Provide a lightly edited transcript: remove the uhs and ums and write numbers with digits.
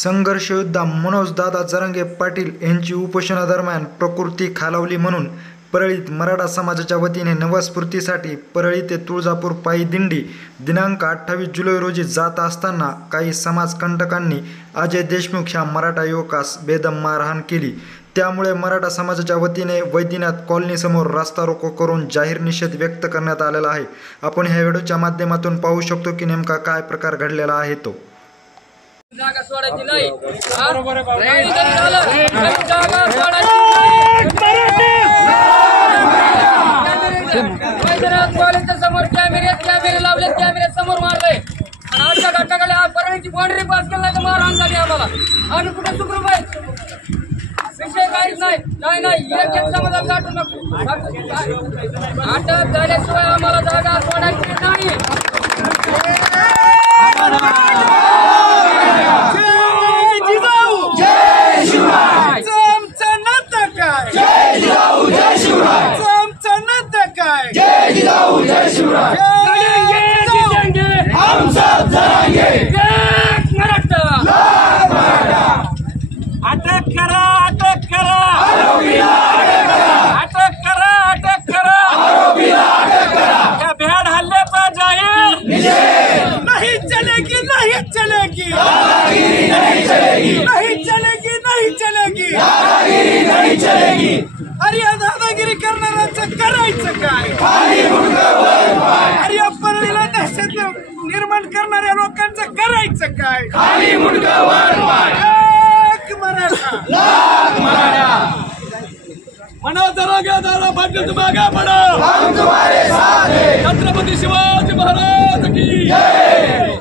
संघर्ष योद्धा मनोजदादा जरांगे पाटील यांची उपोषणादरम्यान प्रकृती खालावली म्हणून परळीत मराठा समाजाच्या वतीने नव्या स्फूर्तीसाठी परळी ते तुळजापूर पायी दिंडी दिनांक 28 जुलै रोजी जात असताना काही समाजकंटकांनी अजय देशमुख ह्या मराठा युवकास बेदम मारहाण केली। त्यामुळे मराठा समाजाच्या वतीने वैद्यनाथ कॉलनीसमोर रास्ता रोको करून जाहीर निषेध व्यक्त करण्यात आलेला आहे। आपण ह्या व्हिडिओच्या माध्यमातून पाहू शकतो की नेमका काय प्रकार घडलेला आहे तो। जागा सोडायची नाही। कॉलेजच्या समोर कॅमेरे लावले, कॅमेरे समोर मारले आणि आजच्या घटनाकडे आज परळीची बाउंड्री पास केला तर मारहाण झाली आम्हाला। आणि कुठे सुखरूप आहे, विषय काहीच नाही। नाही एक समाजात गाठू नको। अटक झाल्याशिवाय आम्हाला जागा सोडायची नाही। हम सब जरांगे, अटक करा, अटक करा, अटक करा, अटक करा, भ्याड हल्ले पर जाहीर नहीं चलेगी, नहीं चलेगी, नहीं चलेगी, नहीं चलेगी, नहीं चलेगी, नहीं चलेगी। अरे दादागिरी करणाऱ्यांचं करायचं काय? अरे परळीला दहशत निर्माण करणाऱ्या लोकांचं करायचं काय? एक मराठा, मनोज जरांगे दादा पाटील तुम आगे बढ़ो, हम तुम्हारे साथ हैं। छत्रपति शिवाजी महाराज की जय।